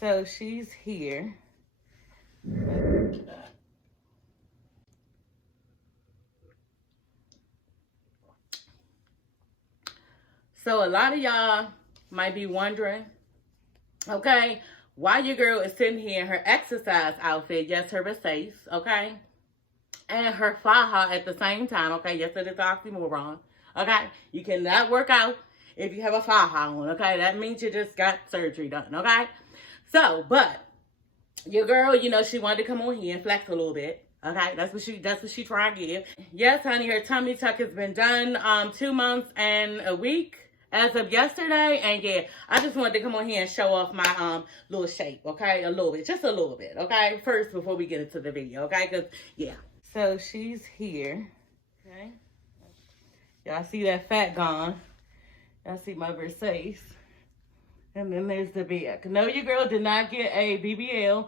So she's here. So a lot of y'all might be wondering, okay, why your girl is sitting here in her exercise outfit, yes, her Versace, okay, and her faja at the same time, okay, yes, it is oxymoron, okay, you cannot work out if you have a faja on, okay, that means you just got surgery done, okay, so, but, your girl, you know, she wanted to come on here and flex a little bit. Okay, that's what she trying to give. Yes, honey, her tummy tuck has been done 2 months and a week as of yesterday. And yeah, I just wanted to come on here and show off my little shape, okay? A little bit, just a little bit, okay? First, before we get into the video, okay? Because, yeah. So she's here, okay? Y'all see that fat gone. Y'all see my Versace. And then there's the BX. No, your girl did not get a BBL.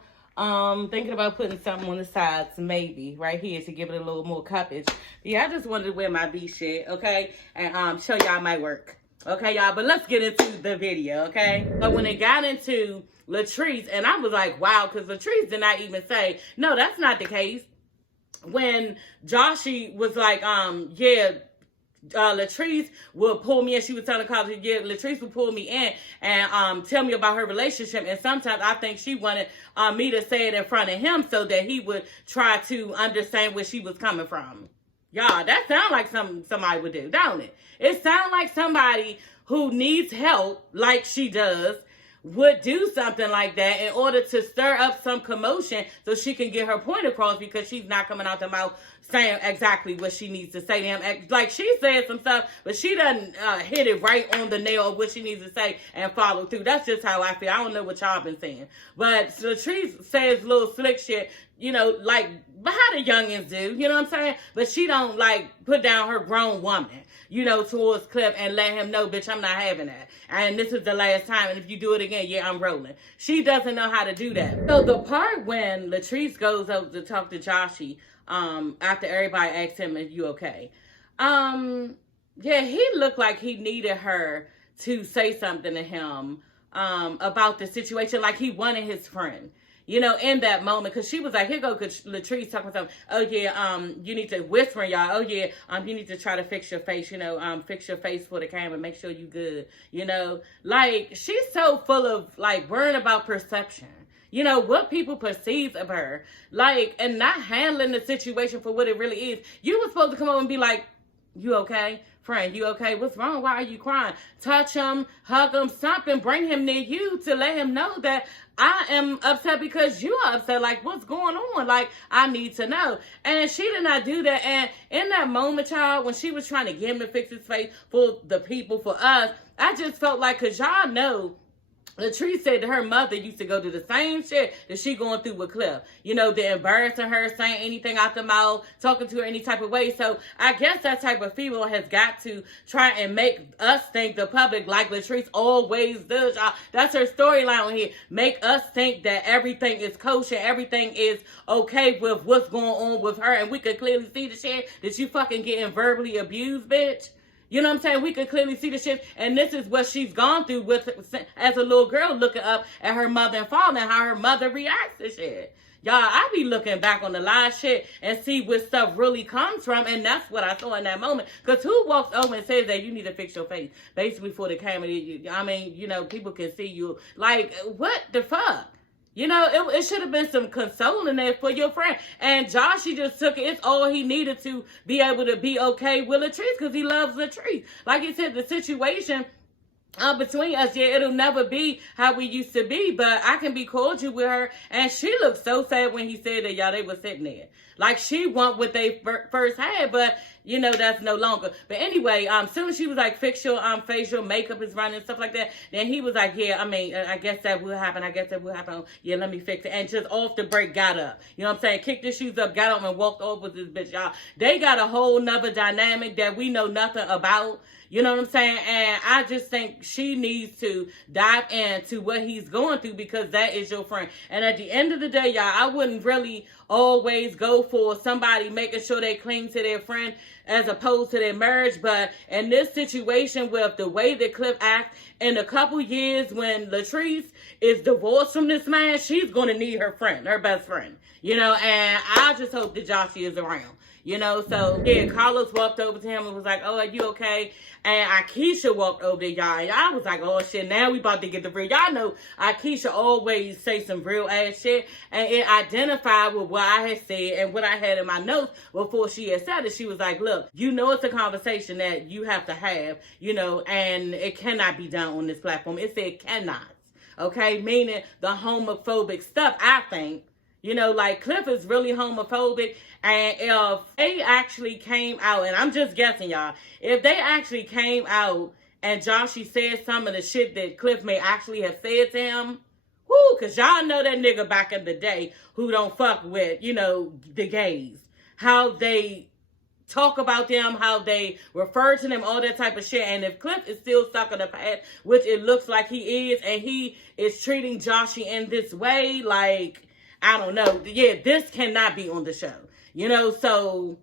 Thinking about putting something on the sides, maybe, right here to give it a little more cuppage. Yeah, I just wanted to wear my B shit, okay? And show y'all my work. Okay, y'all? But let's get into the video, okay? But when it got into Latrice, and I was like, wow, because Latrice did not even say, no, that's not the case. When Joshy was like, yeah, Latrice would pull me in. She was telling the college, yeah, Latrice would pull me in and tell me about her relationship. And sometimes I think she wanted me to say it in front of him so that he would try to understand where she was coming from. Y'all, that sounds like somebody would do, don't it? It sounds like somebody who needs help, like she does, would do something like that in order to stir up some commotion so she can get her point across, because she's not coming out the mouth saying exactly what she needs to say to him. Like, she said some stuff, but she doesn't hit it right on the nail of what she needs to say and follow through. That's just how I feel. I don't know what y'all been saying. But Latrice says little slick shit, you know, like how the youngins do, you know what I'm saying? But she don't, like, put down her grown woman, you know, towards Cliff and let him know, bitch, I'm not having that. And this is the last time. And if you do it again, yeah, I'm rolling. She doesn't know how to do that. So the part when Latrice goes up to talk to Joshy, after everybody asked him, "Are you okay?" Yeah, he looked like he needed her to say something to him, about the situation, like he wanted his friend, you know, in that moment. Because she was like, here go Latrice talking about something. Oh, yeah, you need to whisper, y'all. Oh, yeah, you need to try to fix your face, you know, fix your face for the camera, make sure you good, you know. Like, she's so full of, like, worrying about perception. You know, what people perceive of her. Like, and not handling the situation for what it really is. You were supposed to come over and be like, you okay? Friend, you okay? What's wrong? Why are you crying? Touch him, hug him, something. Bring him near you to let him know that I am upset because you are upset. Like, what's going on? Like, I need to know. And she did not do that. And in that moment, child, when she was trying to get him to fix his face for the people, for us, I just felt like, because y'all know, Latrice said that her mother used to go through the same shit that she going through with Cliff. You know, they're embarrassing her, saying anything out the mouth, talking to her any type of way. So I guess that type of female has got to try and make us think, the public, like Latrice always does. That's her storyline on here. Make us think that everything is kosher, everything is okay with what's going on with her. And we could clearly see the shit that you fucking getting verbally abused, bitch. You know what I'm saying? We could clearly see the shit. And this is what she's gone through with as a little girl, looking up at her mother and father and how her mother reacts to shit. Y'all, I be looking back on the live shit and see where stuff really comes from. And that's what I saw in that moment. Because who walks over and says that you need to fix your face? Basically for the camera. I mean, you know, people can see you. Like, what the fuck? You know, it should have been some consoling there for your friend. And Joshy just took it. It's all he needed to be able to be okay with Latrice, because he loves Latrice. Like he said, the situation between us, yeah, it'll never be how we used to be, but I can be cordial with her. And she looked so sad when he said that, y'all, they were sitting there. Like, she want what they first had, but, you know, that's no longer. But anyway, soon as she was like, fix your facial, makeup is running, stuff like that, then he was like, yeah, I mean, I guess that will happen. I guess that will happen. Yeah, let me fix it. And just off the break, got up. You know what I'm saying? Kicked his shoes up, got up, and walked off with this bitch, y'all. They got a whole nother dynamic that we know nothing about. You know what I'm saying? And I just think she needs to dive into what he's going through, because that is your friend. And at the end of the day, y'all, I wouldn't really always go for somebody making sure they cling to their friend. as opposed to their marriage. But in this situation, with the way that Cliff acts, in a couple years when Latrice is divorced from this man, she's going to need her friend, her best friend, you know, and I just hope that Joshy is around. You know, so yeah, Carlos walked over to him and was like, "Oh, are you okay?" And Akeisha walked over there, y'all. And I was like, "Oh shit, now we about to get the real." Y'all know Akeisha always say some real ass shit, and it identified with what I had said and what I had in my notes before she had said it. She was like, "Look, you know, it's a conversation that you have to have, you know, and it cannot be done on this platform." It said cannot, okay, meaning the homophobic stuff. I think. You know, like, Cliff is really homophobic, and if they actually came out, and I'm just guessing, y'all, if they actually came out and Joshy said some of the shit that Cliff may actually have said to him, whoo, because y'all know that nigga back in the day who don't fuck with, you know, the gays, how they talk about them, how they refer to them, all that type of shit. And if Cliff is still stuck in the past, which it looks like he is, and he is treating Joshy in this way, like, I don't know. Yeah, this cannot be on the show. You know, so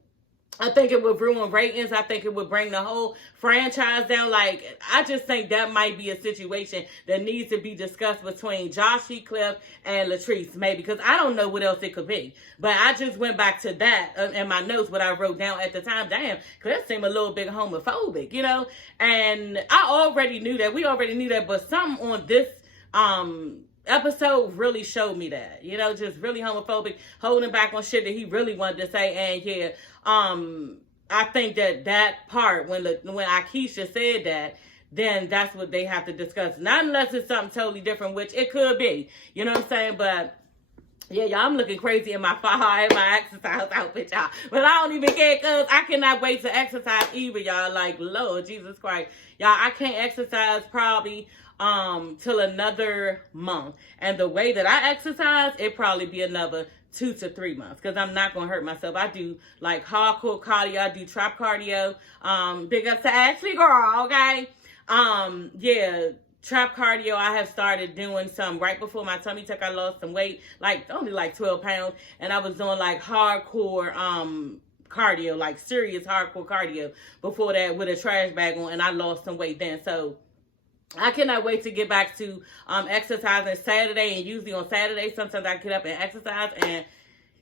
I think it would ruin ratings. I think it would bring the whole franchise down. Like, I just think that might be a situation that needs to be discussed between Joshy, Cliff, and Latrice, maybe. Because I don't know what else it could be. But I just went back to that in my notes, what I wrote down at the time. Damn, Cliff seemed a little bit homophobic, you know. And I already knew that. We already knew that. But something on this episode really showed me that, you know, just really homophobic, holding back on shit that he really wanted to say. And yeah, I think that part when Akeisha said that, then that's what they have to discuss. Not unless it's something totally different, which it could be, you know what I'm saying? But yeah, y'all, I'm looking crazy in my exercise outfit, y'all. But I don't even care, because I cannot wait to exercise either, y'all. Like, Lord Jesus Christ. Y'all, I can't exercise probably till another month. And the way that I exercise, it probably be another 2 to 3 months, because I'm not gonna hurt myself. I do like hardcore cardio. I do trap cardio. Big up to Ashley, girl, okay? Yeah, trap cardio. I have started doing some right before my tummy tuck. I lost some weight, like only like 12 pounds, and I was doing like hardcore cardio, like serious hardcore cardio before that, with a trash bag on, and I lost some weight then. So I cannot wait to get back to exercising Saturday, and usually on Saturday, sometimes I get up and exercise, and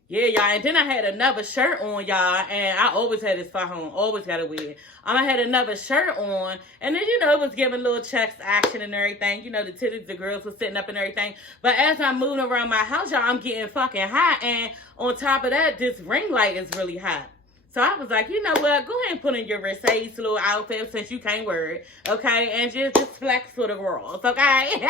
yeah, y'all. And then I had another shirt on, y'all, and I always had this far home, always got to wear it. I had another shirt on, and then, you know, it was giving little chest action and everything. You know, the titties, the girls were sitting up and everything. But as I'm moving around my house, y'all, I'm getting fucking hot, and on top of that, this ring light is really hot. So I was like, you know what? Go ahead and put in your Versace little outfit, since you can't wear it, okay? And just flex for the girls, okay?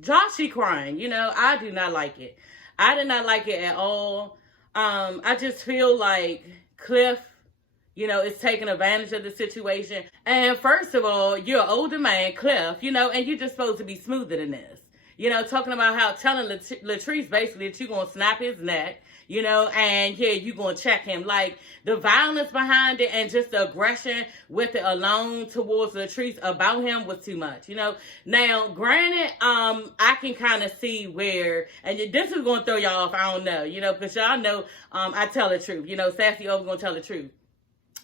Joshy crying, you know, I do not like it. I did not like it at all. I just feel like Cliff, you know, is taking advantage of the situation. And first of all, you're an older man, Cliff, you know, and you're just supposed to be smoother than this. You know, talking about how telling Latrice basically that you're going to snap his neck, you know, and yeah, you're going to check him. Like, the violence behind it and just the aggression with it alone towards Latrice about him was too much, you know. Now, granted, I can kind of see where, and this is going to throw y'all off, I don't know, you know, because y'all know I tell the truth. You know, Sassy always going to tell the truth.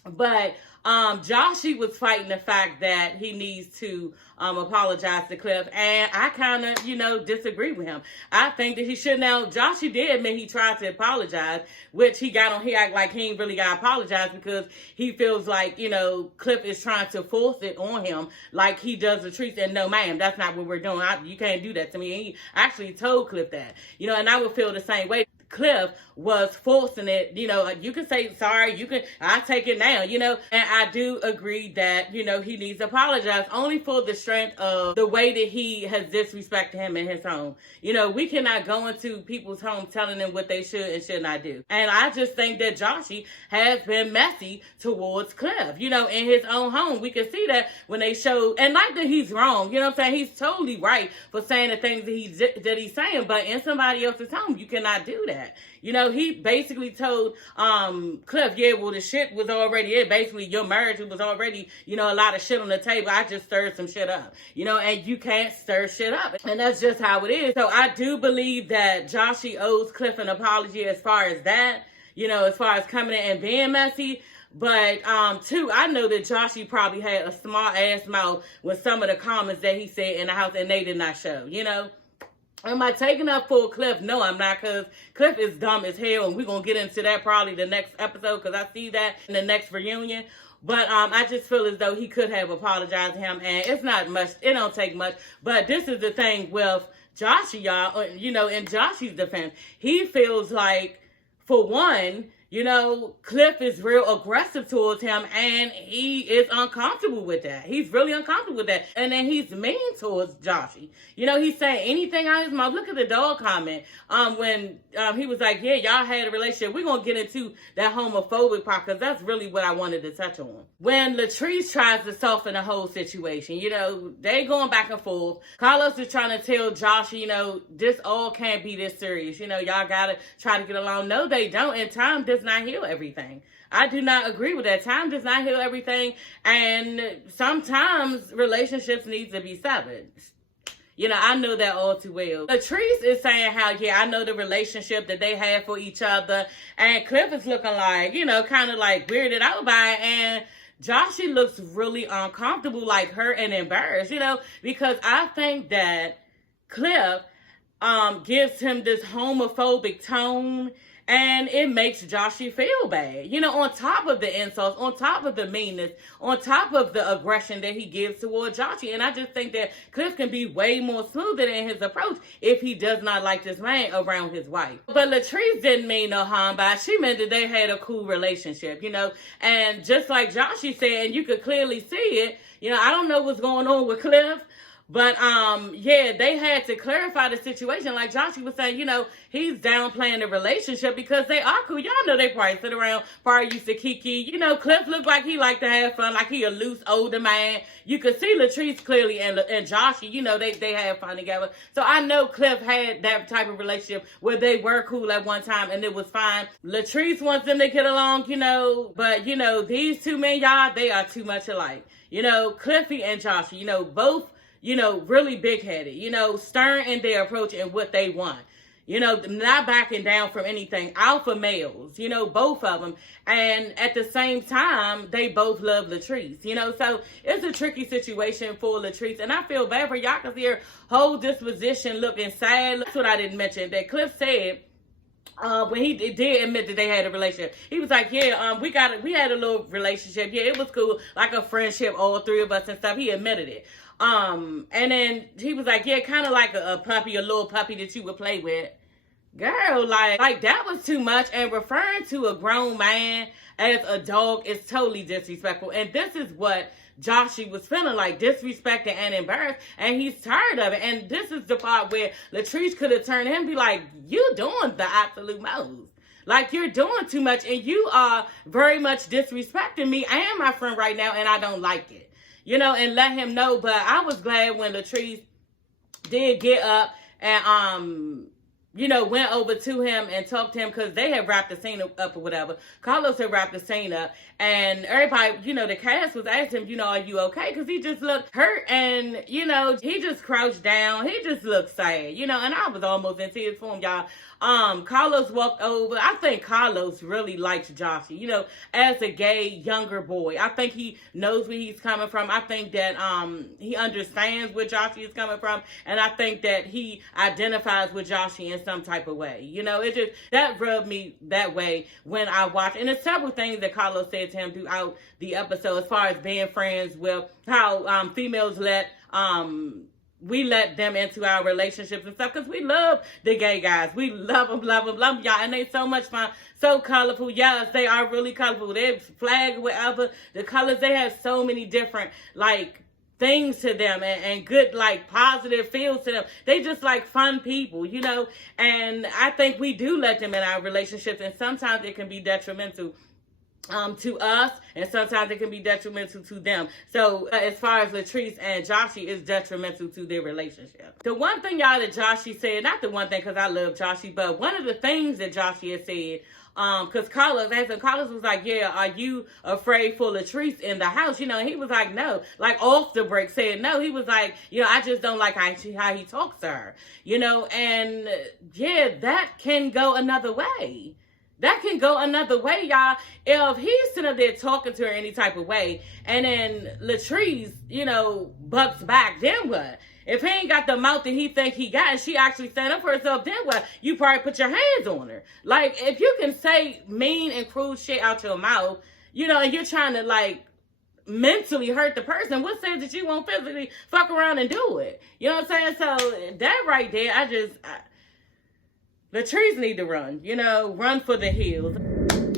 But Joshy was fighting the fact that he needs to apologize to Cliff, and I kind of, you know, disagree with him. I think that he should. Now, Joshy did admit he tried to apologize, which he got on, he act like he ain't really got to apologize, because he feels like, you know, Cliff is trying to force it on him like he does Latrice, and no, ma'am, that's not what we're doing. You can't do that to me. And he actually told Cliff that, you know, and I would feel the same way. Cliff was forcing it, you know, you can say sorry, I take it now, you know, and I do agree that, you know, he needs to apologize, only for the strength of the way that he has disrespected him in his home. You know, we cannot go into people's home telling them what they should and should not do. And I just think that Joshy has been messy towards Cliff, you know, in his own home. We can see that when they show, and not that he's wrong, you know what I'm saying, he's totally right for saying the things that he's saying, but in somebody else's home, you cannot do that. You know, he basically told Cliff, yeah, well, the shit was already it. Basically, your marriage was already, you know, a lot of shit on the table. I just stirred some shit up, you know, and you can't stir shit up. And that's just how it is. So I do believe that Joshy owes Cliff an apology as far as that. you know, as far as coming in and being messy. But, too, I know that Joshy probably had a small ass mouth with some of the comments that he said in the house, and they did not show, you know. Am I taking up for Cliff? No, I'm not, because Cliff is dumb as hell, and we're going to get into that probably the next episode, because I see that in the next reunion. But I just feel as though he could have apologized to him, and it's not much, it don't take much. But this is the thing with Joshy, y'all, you know, in Joshy's defense, he feels like, for one, you know, Cliff is real aggressive towards him, and he is uncomfortable with that. He's really uncomfortable with that. And then he's mean towards Joshy. You know, he's saying anything out of his mouth. Look at the dog comment. When he was like, yeah, y'all had a relationship. We're going to get into that homophobic part, because that's really what I wanted to touch on. When Latrice tries to soften the whole situation, you know, they going back and forth. Carlos is trying to tell Joshy, you know, this all can't be this serious. You know, y'all got to try to get along. No, they don't. And time does not heal everything. I do not agree with that. Time does not heal everything, and sometimes relationships need to be severed. You know, I know that all too well. Latrice is saying how, yeah, I know the relationship that they have for each other, and Cliff is looking like, you know, kind of like weirded out by it, and Joshy looks really uncomfortable, like hurt and embarrassed, you know, because I think that Cliff gives him this homophobic tone, and it makes Joshy feel bad. You know, on top of the insults, on top of the meanness, on top of the aggression that he gives toward Joshy. And I just think that Cliff can be way more smoother in his approach if he does not like this man around his wife. But Latrice didn't mean no harm by it. She meant that they had a cool relationship, you know. And just like Joshy said, and you could clearly see it, you know, I don't know what's going on with Cliff. But, yeah, they had to clarify the situation. Like Joshy was saying, you know, he's downplaying the relationship because they are cool. Y'all know they probably sit around, probably used to kiki. You know, Cliff looked like he liked to have fun, like he a loose older man. You could see Latrice clearly and Joshy, you know, they had fun together. So I know Cliff had that type of relationship where they were cool at one time and it was fine. Latrice wants them to get along, you know, but, you know, these two men, y'all, they are too much alike. You know, Cliffy and Joshy, you know, both, you know, really big-headed, you know, stern in their approach and what they want. You know, not backing down from anything. Alpha males, you know, both of them. And at the same time, they both love Latrice, you know. So it's a tricky situation for Latrice. And I feel bad for y'all because their whole disposition looking sad. That's what I didn't mention. That Cliff said, when he did admit that they had a relationship, he was like, yeah, we had a little relationship. Yeah, it was cool. Like a friendship, all three of us and stuff. He admitted it. And then he was like, yeah, kind of like a puppy, a little puppy that you would play with. Girl, like that was too much. And referring to a grown man as a dog is totally disrespectful. And this is what Joshy was feeling like, disrespected and embarrassed. And he's tired of it. And this is the part where Latrice could have turned to him and be like, you doing the absolute most. Like, you're doing too much. And you are very much disrespecting me and my friend right now. And I don't like it. You know, and let him know. But I was glad when Latrice did get up and, you know, went over to him and talked to him because they had wrapped the scene up or whatever. Carlos had wrapped the scene up. And everybody, you know, the cast was asking him, you know, are you okay? Because he just looked hurt and, you know, he just crouched down. He just looked sad, you know, and I was almost in tears for him, y'all. Carlos walked over. I think Carlos really likes Joshy, you know, as a gay younger boy. I think he knows where he's coming from. I think that he understands where Joshy is coming from, and I think that he identifies with Joshy in some type of way. You know, it just that rubbed me that way when I watched. And there's several things that Carlos said to him throughout the episode, as far as being friends with how females we let them into our relationships and stuff, because we love the gay guys. We love them, y'all. And they so much fun, so colorful. Yes, they are really colorful. They're flag, whatever. The colors, they have so many different, like, things to them and good, like, positive feels to them. They just like fun people, you know. And I think we do let them in our relationships, and sometimes it can be detrimental to us, and sometimes it can be detrimental to them. So as far as Latrice and Joshy, is detrimental to their relationship. The one thing, y'all, that Joshy said, not the one thing because I love Joshy, but one of the things that Joshy has said, because Carlos was like, yeah, are you afraid for Latrice in the house? You know, and he was like, no. Like, off the break said no. He was like, you know, I just don't like how he talks to her. You know, and yeah, that can go another way. that can go another way, y'all. If he's sitting up there talking to her any type of way, and then Latrice, you know, bucks back, then what? If he ain't got the mouth that he think he got, and she actually stand up for herself, then what? You probably put your hands on her. Like, if you can say mean and cruel shit out your mouth, you know, and you're trying to, like, mentally hurt the person, what says that you won't physically fuck around and do it? You know what I'm saying? So, that right there, the trees need to run, you know, run for the hills.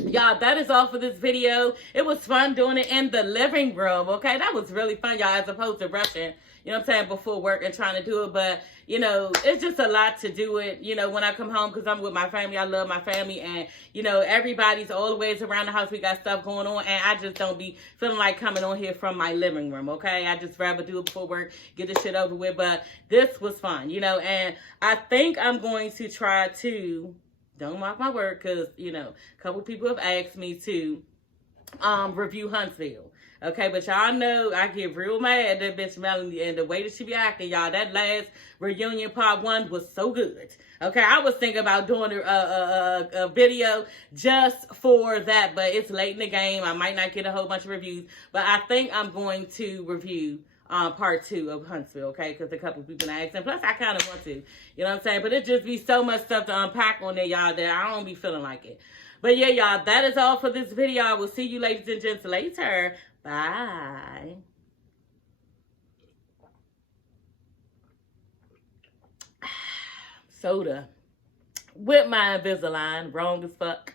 Y'all, that is all for this video. It was fun doing it in the living room, okay? That was really fun, y'all, as opposed to rushing, you know what I'm saying, before work and trying to do it. But, you know, it's just a lot to do it, you know, when I come home, because I'm with my family. I love my family. And, you know, everybody's all the ways around the house. We got stuff going on. And I just don't be feeling like coming on here from my living room, okay? I just rather do it before work, get this shit over with. But this was fun, you know, and I think I'm going to try to... Don't mark my word, because, you know, a couple people have asked me to review Huntsville. Okay, but y'all know I get real mad at that bitch Melanie and the way that she be acting, y'all. That last reunion part 1 was so good. Okay, I was thinking about doing a video just for that, but it's late in the game. I might not get a whole bunch of reviews, but I think I'm going to review part 2 of Huntsville, okay? Because a couple people asked, and plus I kind of want to, you know what I'm saying? But it just be so much stuff to unpack on there, y'all, that I don't be feeling like it. But yeah, y'all, that is all for this video. I will see you ladies and gents later. Bye. Soda with my Invisalign, wrong as fuck.